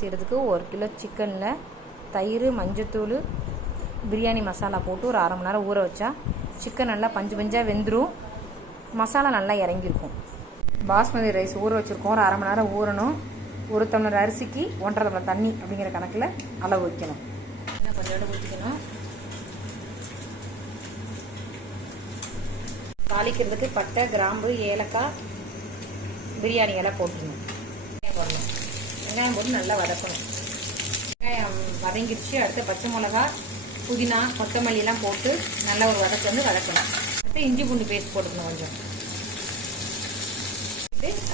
செய்கிறதுக்கு 1 கிலோ சிக்கனில் தயிர், மஞ்சத்தூள், பிரியாணி மசாலா போட்டு ஒரு அரை மணி நேரம் ஊற வச்சா சிக்கன் நல்லா பஞ்சு பஞ்சாக வெந்துடும், மசாலா நல்லா இறங்கியிருக்கும். பாஸ்மதி ரைஸ் ஊற வச்சுருக்கோம், ஒரு அரை மணி நேரம் ஊறணும். 1 டம்ளர் அரிசிக்கு 1.5 டம்ளர் தண்ணி அப்படிங்கிற கணக்கில் அளவு வைக்கணும். கொஞ்சோண்டு ஊற்றிக்கணும். தாளிக்கிறதுக்கு பட்டை, கிராம்பு, ஏலக்காய், பிரியாணி இலை போட்டுக்கணும். போடணும். வெங்காயம் போட்டு நல்லா வதக்கணும். வெங்காயம் வதங்கிடுச்சு. அடுத்து பச்சை மிளகா, புதினா, கொத்தமல்லியெல்லாம் போட்டு நல்லா ஒரு வதக்கணும். அடுத்து இஞ்சி பூண்டு பேஸ்ட் போட்டுக்கணும் கொஞ்சம்.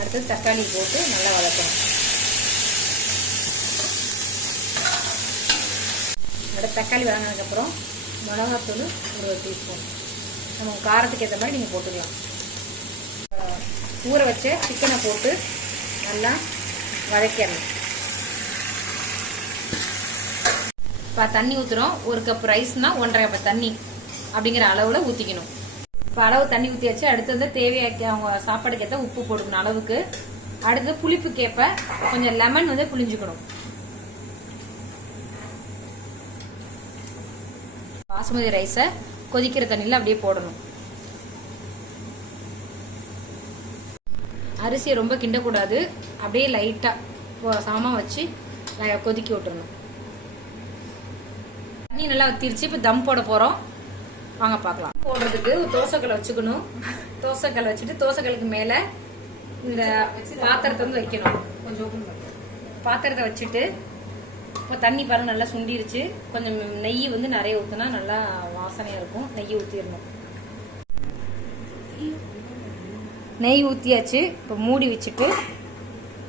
அடுத்து தக்காளி போட்டு நல்லா வதக்கணும். அடுத்து தக்காளி வதங்கினதுக்கப்புறம் மிளகாத்தூள் 1 டீஸ்பூன், நம்ம காரத்துக்கு ஏற்ற மாதிரி நீங்கள் போட்டுக்கலாம். ஊற வச்ச சிக்கனை போட்டு நல்லா வதக்கிடணும். இப்போ தண்ணி ஊற்றுறோம். 1 கப் ரைஸ்னால் 1.5 கப் தண்ணி அப்படிங்கிற அளவில் ஊற்றிக்கணும். இப்போ அளவு தண்ணி ஊற்றியாச்சு. அடுத்தது தேவையாக்கி அவங்க சாப்பாடுக்கு ஏற்ற உப்பு போட்டுக்கணும் அளவுக்கு. அடுத்தது புளிப்புக்கேற்ப கொஞ்சம் லெமன் புளிஞ்சுக்கணும். பாசுமதி ரைஸை கொதிக்கிற தண்ணியில் அப்படியே போடணும். அரிசியை ரொம்ப கிண்டக்கூடாது, அப்படியே லைட்டாக சமமாக வச்சு கொதிக்க விட்டுறணும். தண்ணி நல்லா வத்திருச்சு. இப்போ தம் போட போகிறோம், வாங்க பார்க்கலாம். போடுறதுக்கு தோசைக்கல்லை வச்சுக்கணும். தோசைக்கல்லை வச்சுட்டு தோசைக்கல்லுக்கு மேலே இந்த பாத்திரத்தை வைக்கணும். கொஞ்சம் பாத்திரத்தை வச்சுட்டு இப்போ தண்ணி பாருங்க நல்லா சுண்டிருச்சு. கொஞ்சம் நெய் நிறைய ஊற்றினா நல்லா வாசனையாக இருக்கும். நெய் ஊற்றிடணும். நெய் ஊற்றியாச்சு. இப்போ மூடி வச்சுட்டு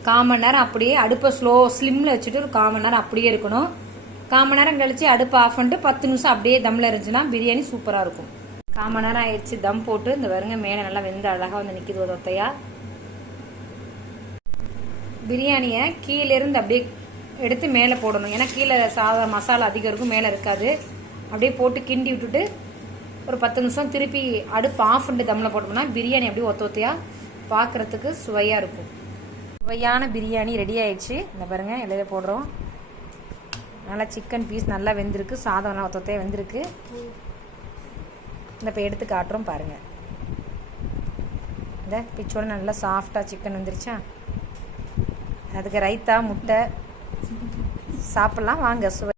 1/4 மணி நேரம் அப்படியே அடுப்பை ஸ்லிம்மில் வச்சுட்டு ஒரு 1/4 மணி நேரம் அப்படியே இருக்கணும். 1/4 மணி நேரம் கழிச்சு அடுப்பை ஆஃப் பண்ணிட்டு 10 நிமிஷம் அப்படியே தம்மில் இருந்துச்சுன்னா பிரியாணி சூப்பராக இருக்கும். 1/4 மணி நேரம் ஆயிடுச்சு. தம் போட்டு இந்த வருங்க மேலே நல்லா வெந்து அழகாக நிற்கிது ஒத்தையா. பிரியாணியை கீழேருந்து அப்படியே எடுத்து மேலே போடணும். ஏன்னா கீழே மசாலா அதிகம் இருக்கும், மேலே இருக்காது. அப்படியே போட்டு கிண்டி விட்டுட்டு ஒரு 10 நிமிஷம் திருப்பி அடுப்பு ஆஃப் பண்ணிட்டு தம்மில் போட்டோம்னா பிரியாணி அப்படியே ஒத்தையாக பார்க்குறதுக்கு சுவையாக இருக்கும். சுவையான பிரியாணி ரெடி ஆயிடுச்சு. இந்த பாருங்க இலையில போடுறோம். நல்லா சிக்கன் பீஸ் நல்லா வெந்திருக்கு, சாதம் நல்லா ஒத்தையாக வெந்திருக்கு. இந்த இப்போ எடுத்து காட்டுறோம் பாருங்கள். இந்த பிச்சோட நல்லா சாஃப்டாக சிக்கன் வந்துருச்சா. அதுக்கு ரைத்தா, முட்டை சாப்பிட்லாம் வாங்க. சுவை